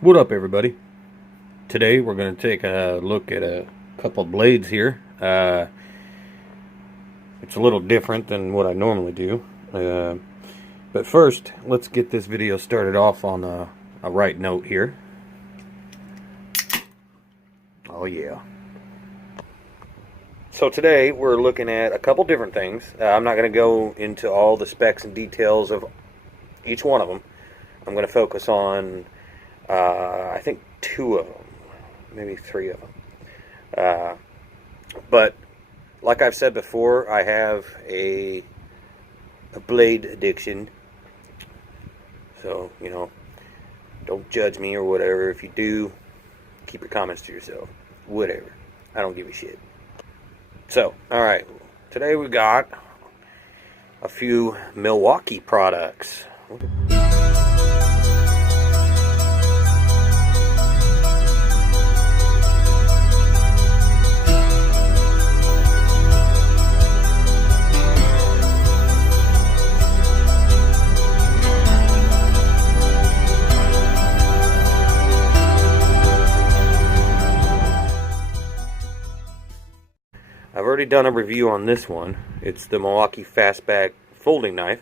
What up, everybody? Today we're going to take a look at a couple of blades here. It's a little different than what I normally do. But first, let's get this video started off on a right note here. Oh yeah. So today we're looking at a couple different things. I'm not going to go into all the specs and details of each one of them. I'm going to focus on I think 2 of them, maybe 3 of them. But like I've said before, I have a blade addiction. So, you know, don't judge me or whatever. If you do, keep your comments to yourself. Whatever. I don't give a shit. So, alright. Today we got a few Milwaukee products. I've already done a review on this one. It's the Milwaukee Fastback folding knife.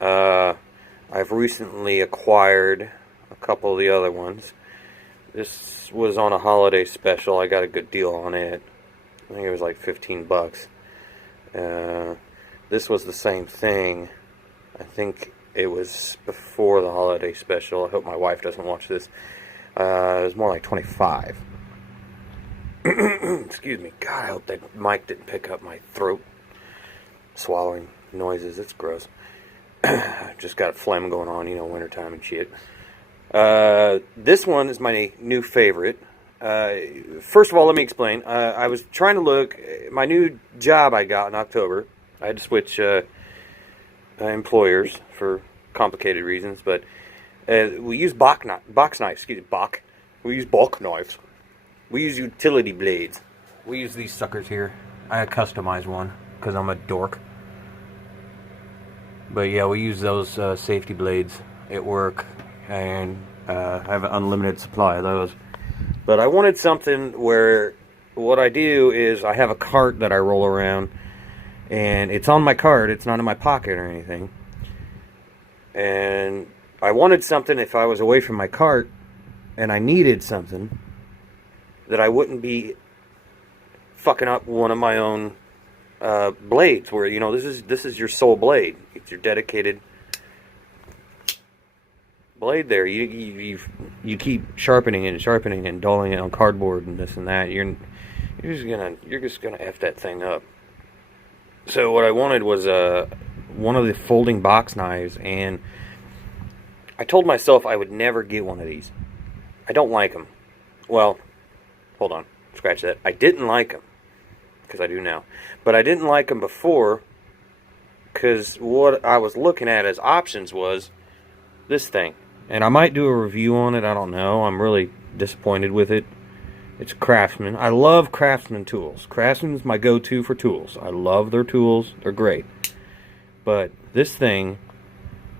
I've recently acquired a couple of the other ones. This was on a holiday special. I got a good deal on it. I think it was like 15 bucks. This was the same thing. I think it was before the holiday special. I hope my wife doesn't watch this. It was more like 25. Excuse me. God, I hope that mic didn't pick up my throat swallowing noises. It's gross. Just got a phlegm going on, you know, wintertime and shit. This one is my new favorite. First of all, let me explain. I was trying to look. My new job I got in October. I had to switch employers for complicated reasons, but we use box knives. Excuse me, Bach. We use bulk knives. We use utility blades. We use these suckers here. I customized one because I'm a dork. But yeah, we use those safety blades at work, and I have an unlimited supply of those. But I wanted something where what I do is I have a cart that I roll around, and it's on my cart. It's not in my pocket or anything. And I wanted something if I was away from my cart and I needed something that I wouldn't be fucking up one of my own blades, where, you know, this is your sole blade. It's your dedicated blade there. You keep sharpening and sharpening and dulling it on cardboard and this and that. You're just gonna F that thing up. So what I wanted was one of the folding box knives, and I told myself I would never get one of these. I don't like them. Well, hold on, scratch that. I didn't like them, because I do now. But I didn't like them before, because what I was looking at as options was this thing. And I might do a review on it, I don't know. I'm really disappointed with it. It's Craftsman. I love Craftsman tools. Craftsman is my go-to for tools. I love their tools. They're great. But this thing,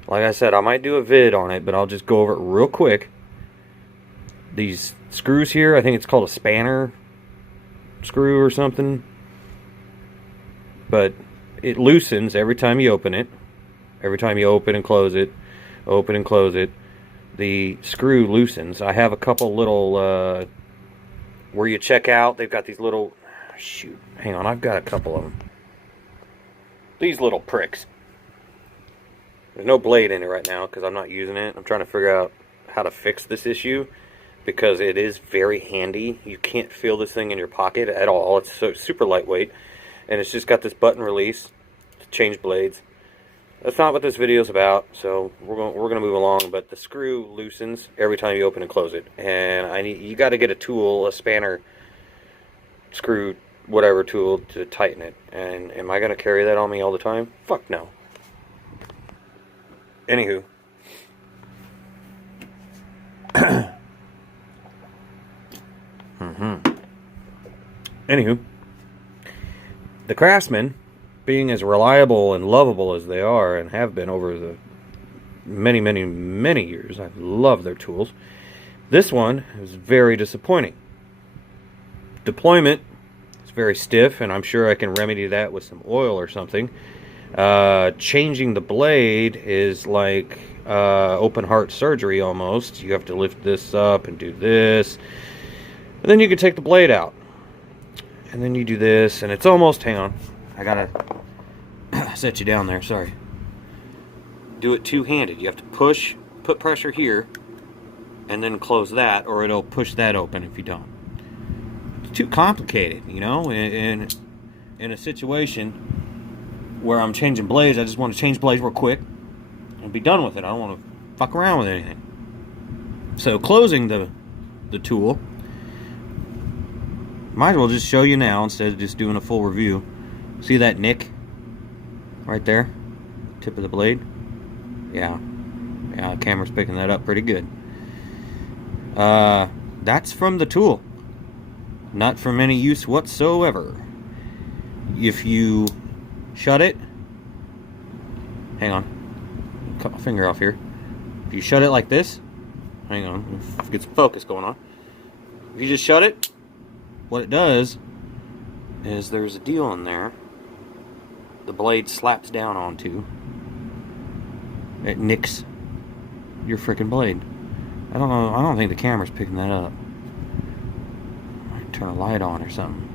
like I said, I might do a vid on it, but I'll just go over it real quick. These screws here, I think it's called a spanner screw or something, but it loosens every time you open it. Every time you open and close it, the screw loosens. I have a couple little where you check out, they've got these little, shoot, hang on, I've got a couple of them. These little pricks. There's no blade in it right now because I'm not using it. I'm trying to figure out how to fix this issue, because it is very handy. You can't feel this thing in your pocket at all. It's so super lightweight, and it's just got this button release to change blades. That's not what this video is about, so we're gonna move along. But the screw loosens every time you open and close it, and you got to get a tool, a spanner, screw, whatever tool to tighten it. And am I gonna carry that on me all the time? Fuck no. Anywho. Anywho, the Craftsman, being as reliable and lovable as they are and have been over the many years, I love their tools. This one is very disappointing. Deployment is very stiff, and I'm sure I can remedy that with some oil or something. Changing the blade is like open heart surgery almost. You have to lift this up and do this, and then you can take the blade out, and then you do this, and it's almost, hang on, I gotta set you down there, sorry. Do it two-handed. You have to push, put pressure here, and then close that, or it'll push that open if you don't. It's too complicated, you know. In a situation where I'm changing blades, I just want to change blades real quick and be done with it. I don't want to fuck around with anything. So closing the tool, might as well just show you now instead of just doing a full review. See that nick right there, tip of the blade? Yeah, the camera's picking that up pretty good. That's from the tool, not from any use whatsoever. If you shut it, hang on, cut my finger off here. If you shut it like this, hang on, get some focus going on. If you just shut it, what it does is there's a deal in there the blade slaps down onto. It nicks your freaking blade. I don't know, I don't think the camera's picking that up. I might turn a light on or something.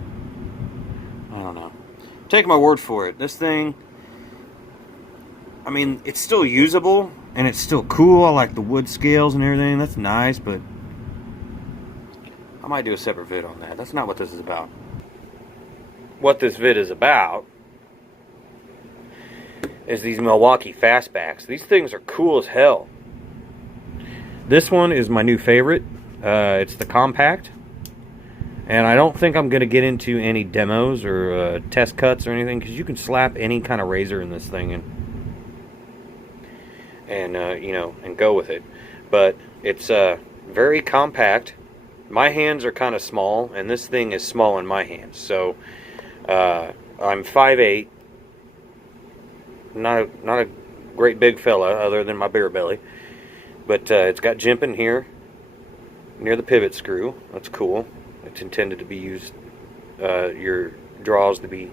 I don't know. Take my word for it. This thing, I mean, it's still usable and it's still cool. I like the wood scales and everything. That's nice, but I might do a separate vid on that. That's not what this is about. What this vid is about is these Milwaukee Fastbacks. These things are cool as hell. This one is my new favorite. It's the compact. And I don't think I'm going to get into any demos or test cuts or anything, because you can slap any kind of razor in this thing and you know, and go with it. But it's very compact. My hands are kind of small, and this thing is small in my hands. So I'm 5'8", not a great big fella other than my beer belly, but it's got jimping here near the pivot screw. That's cool. It's intended to be used, your draws to be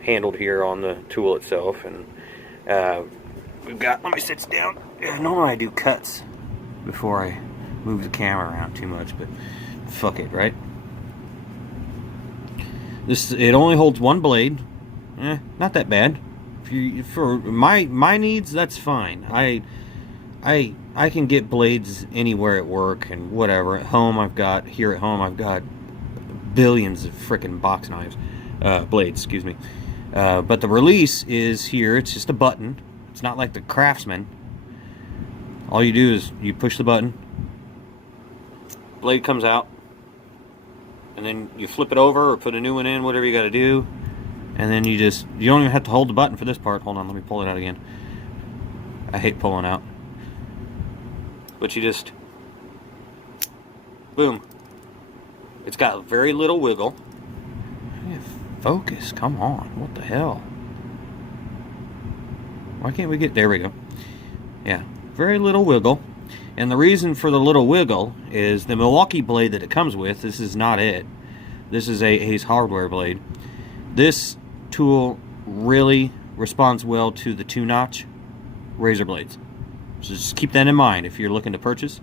handled here on the tool itself. And we've got, let me sit down. Normally I do cuts before I move the camera around too much, but fuck it, right? It only holds one blade. Not that bad. For my needs, that's fine. I can get blades anywhere at work and whatever. At home, I've got billions of frickin' box knives, blades, excuse me. But the release is here. It's just a button. It's not like the Craftsman. All you do is you push the button, blade comes out, and then you flip it over or put a new one in, whatever you got to do. And then you don't even have to hold the button for this part. Hold on, let me pull it out again. I hate pulling out. But you just, boom. It's got very little wiggle. Focus, come on, what the hell? Why can't we get, there we go. Yeah, very little wiggle. And the reason for the little wiggle is the Milwaukee blade that it comes with, this is not it. This is a Ace Hardware blade. This tool really responds well to the 2-notch razor blades. So just keep that in mind if you're looking to purchase,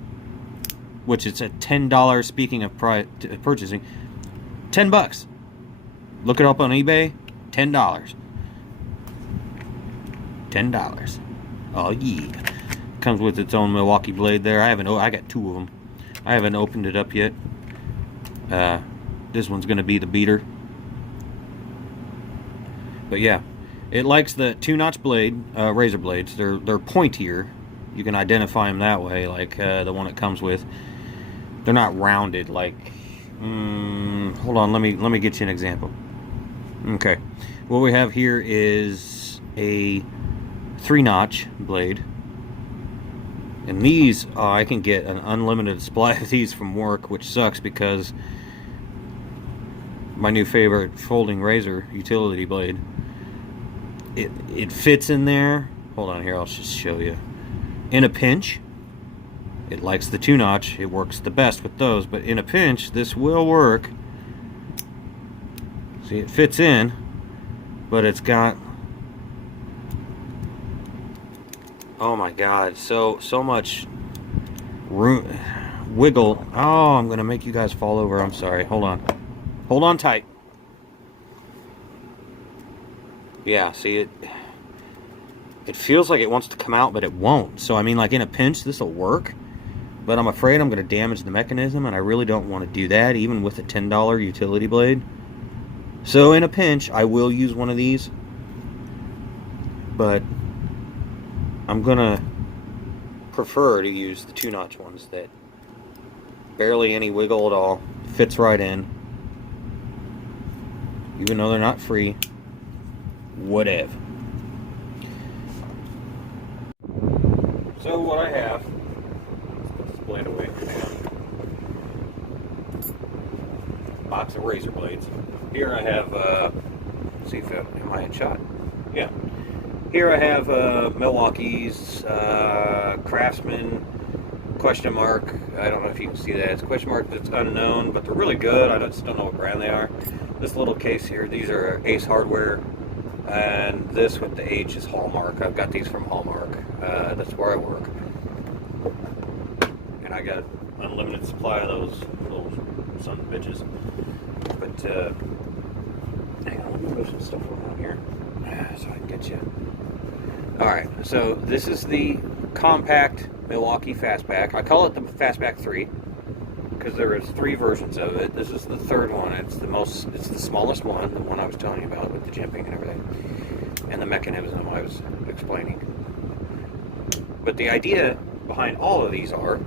which it's at $10. Speaking of purchasing, $10. Look it up on eBay, $10. $10. Oh yeah. Comes with its own Milwaukee blade there. I got two of them. I haven't opened it up yet. This one's gonna be the beater. But yeah, it likes the 2-notch blade, razor blades. They're pointier. You can identify them that way, like the one it comes with. They're not rounded like. Hold on, let me get you an example. Okay, what we have here is a 3-notch blade, and these I can get an unlimited supply of these from work, which sucks because my new favorite folding razor utility blade. It fits in there. Hold on here, I'll just show you. In a pinch, It likes the 2-notch. It works the best with those, but in a pinch, this will work. See, it fits in, but it's got, oh my God, so much room, wiggle. Oh, I'm gonna make you guys fall over. I'm sorry. Hold on tight. Yeah, see, it feels like it wants to come out, but it won't. So I mean, like in a pinch, this will work, but I'm afraid I'm going to damage the mechanism, and I really don't want to do that, even with a $10 utility blade. So in a pinch, I will use one of these, but I'm going to prefer to use the 2-notch ones that barely any wiggle at all, fits right in, even though they're not free. Whatever. So what I have, let's put this blade away. Box of razor blades. Here I have, let's see if am I in shot? Yeah. Here I have Milwaukee's Craftsman question mark. I don't know if you can see that. It's a question mark that's unknown, but they're really good. I just don't know what brand they are. This little case here, these are Ace Hardware, and this with the H is Hallmark. I've got these from Hallmark. That's where I work, and I got unlimited supply of those little son of bitches. But hang on, let me move some stuff around here so I can get you. All right, so this is the compact Milwaukee Fastback. I call it the Fastback 3 because there is 3 versions of it. This is the 3rd one. It's the smallest one, the one I was telling you about with the jimping and everything, and the mechanism I was explaining. But the idea behind all of these are,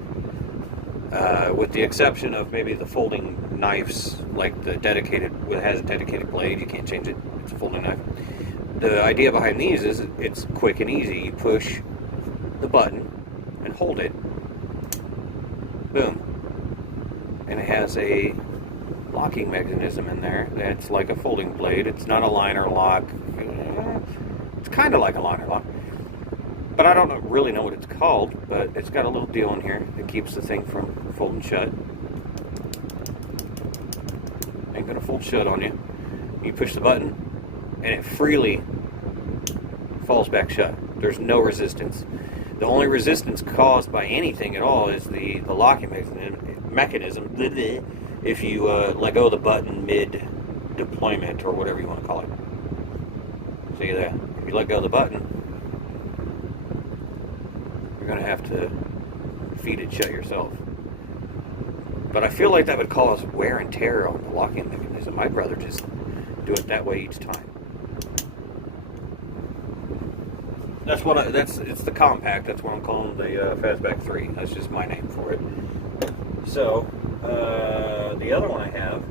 with the exception of maybe the folding knives, like the dedicated, it has a dedicated blade, you can't change it, it's a folding knife. The idea behind these is it's quick and easy. You push the button and hold it, boom, and it has a locking mechanism in there that's like a folding blade. It's not a liner lock. It's kind of like a liner lock, but I don't really know what it's called. But it's got a little deal in here that keeps the thing from folding shut. Ain't gonna fold shut on you. You push the button and it freely falls back shut. There's no resistance. The only resistance caused by anything at all is the locking mechanism. If you let go of the button mid-deployment, or whatever you want to call it. See that? If you let go of the button, you're going to have to feed it shut yourself. But I feel like that would cause wear and tear on the locking mechanism. I'd rather just do it that way each time. It's the compact. That's what I'm calling the Fastback 3. That's just my name for it. So, the other one I have,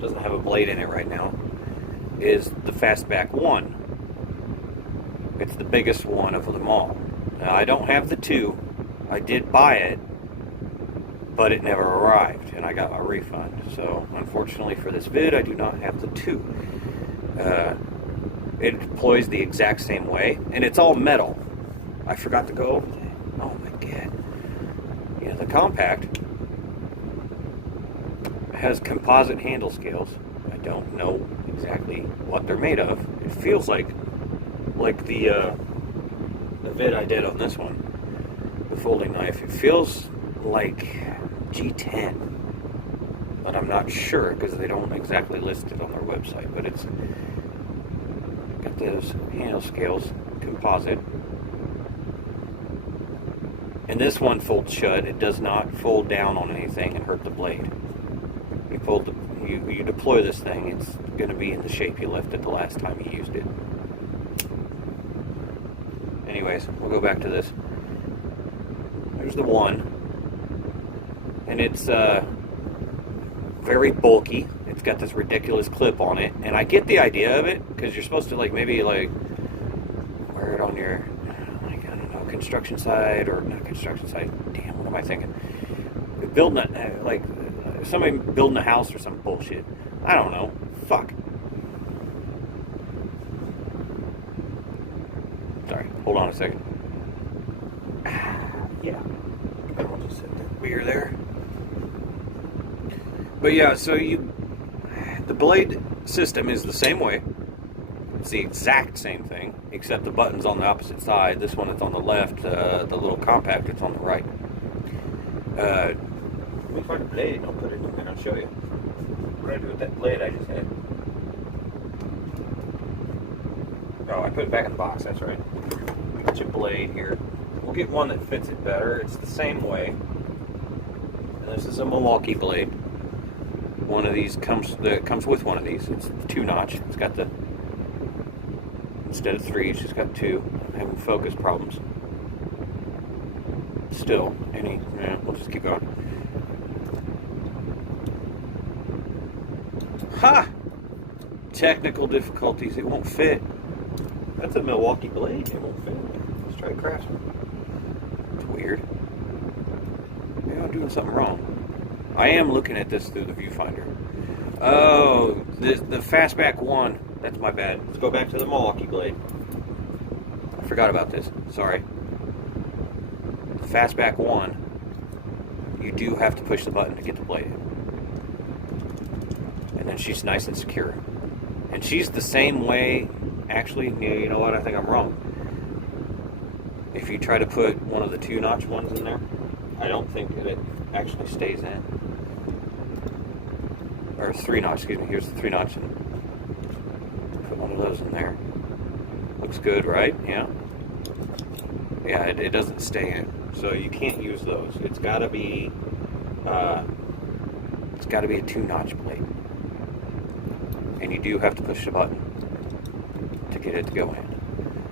doesn't have a blade in it right now, is the Fastback 1. It's the biggest one of them all. Now, I don't have the 2. I did buy it, but it never arrived, and I got my refund. So, unfortunately for this vid, I do not have the 2. It deploys the exact same way, and it's all metal. I forgot to go over that. Oh my god. Yeah, the compact has composite handle scales. I don't know exactly what they're made of. It feels like the vid I did on this one, the folding knife. It feels like G10, but I'm not sure because they don't exactly list it on their website. But it's got those handle scales, composite, and this one folds shut. It does not fold down on anything and hurt the blade. You deploy this thing, it's going to be in the shape you left it the last time you used it. Anyways, we'll go back to this. There's the one, and it's very bulky. It's got this ridiculous clip on it, and I get the idea of it because you're supposed to maybe wear it on your I don't know, construction site, or not construction site. Damn, what am I thinking? Building somebody building a house or some bullshit. I don't know. Fuck. Sorry. Hold on a second. Yeah. I'll heavier there. But yeah, so the blade system is the same way. It's the exact same thing, except the button's on the opposite side. This one is on the left, the little compact it's on the right. Let me find a blade, I'll put it in and I'll show you. What did I do with that blade I just had? Oh, I put it back in the box, that's right. Get your blade here. We'll get one that fits it better. It's the same way. And this is a Milwaukee blade. One of these comes with one of these. It's 2-notch. It's got the, instead of 3, it's just got 2. I'm having focus problems. Still, we'll just keep going. Ha! Technical difficulties. It won't fit. That's a Milwaukee blade. It won't fit. Let's try Craftsman. It's weird. Maybe I'm doing something wrong. I am looking at this through the viewfinder. Oh, the Fastback 1. That's my bad. Let's go back to the Milwaukee blade. I forgot about this. Sorry. The Fastback 1. You do have to push the button to get the blade in. And then she's nice and secure. And she's the same way. Actually, you know what? I think I'm wrong. If you try to put one of the 2-notch ones in there, I don't think that it actually stays in. Or 3-notch, excuse me. Here's the 3-notch, and put one of those in there. Looks good, right? Yeah. Yeah, it doesn't stay in, so you can't use those. It's got to be a 2-notch blade, and you do have to push the button to get it to go in.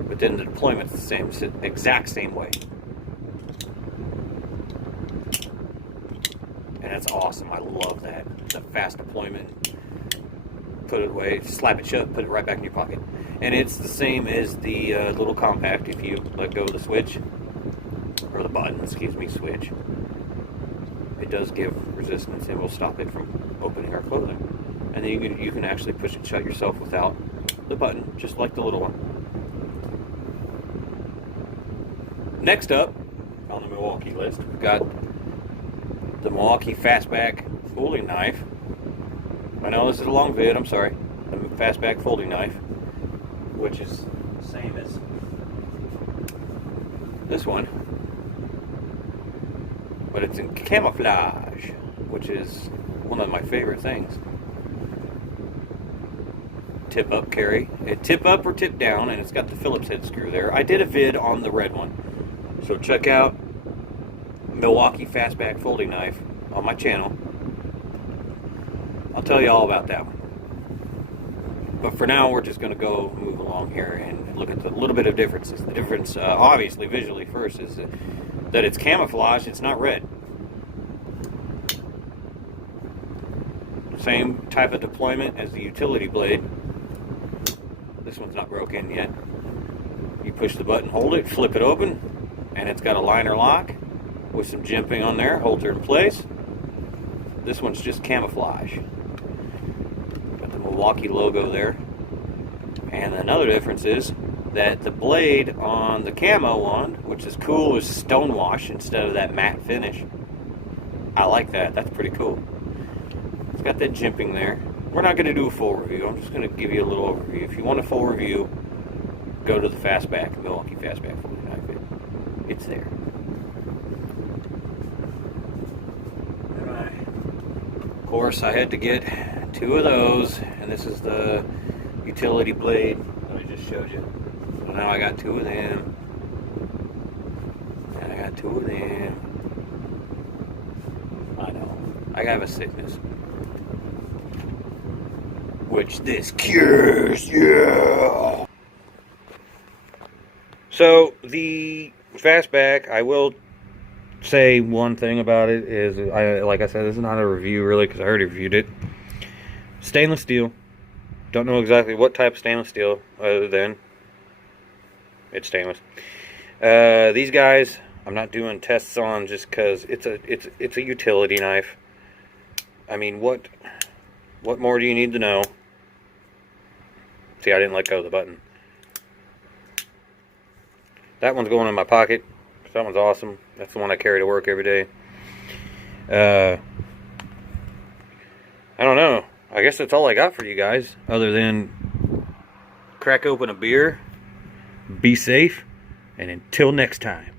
But then the deployment's the same, it's the exact same way. And that's awesome. I love that. The fast deployment. Put it away, slap it shut, put it right back in your pocket. And it's the same as the little compact. If you let go of the switch, or the button, excuse me, switch, it does give resistance and will stop it from opening or closing. And then you can actually push it shut yourself without the button, just like the little one. Next up on the Milwaukee list, we've got the Milwaukee Fastback folding knife. I know this is a long vid, I'm sorry. The Fastback folding knife, which is the same as this one, but it's in camouflage, which is one of my favorite things. Tip up carry. It tip up or tip down, and it's got the Phillips head screw there. I did a vid on the red one, so check out Milwaukee Fastback folding knife on my channel. I'll tell you all about that one. But for now, we're just going to go move along here and look at a little bit of differences. The difference, obviously, visually first, is that it's camouflage. It's not red. Same type of deployment as the utility blade. This one's not broken yet. You push the button, hold it, flip it open, and it's got a liner lock with some jimping on there, holds her in place. This one's just camouflage. Got the Milwaukee logo there. And another difference is that the blade on the Camo one, which is cool, is stonewash instead of that matte finish. I like that. That's pretty cool. It's got that jimping there. We're not going to do a full review. I'm just going to give you a little overview. If you want a full review, go to the Fastback, Milwaukee Fastback 49. It's there. Of course, I had to get 2 of those, and this is the utility blade that I just showed you. So now I got 2 of them, and I got 2 of them. I know. I have a sickness, which this cures, yeah! So, the Fastback, I will say one thing about it is, like I said, this is not a review really, because I already reviewed it. Stainless steel. Don't know exactly what type of stainless steel, other than it's stainless. These guys, I'm not doing tests on just because it's a utility knife. I mean, what more do you need to know? See, I didn't let go of the button. That one's going in my pocket. That one's awesome. That's the one I carry to work every day. I don't know. I guess that's all I got for you guys, other than crack open a beer, be safe, and until next time.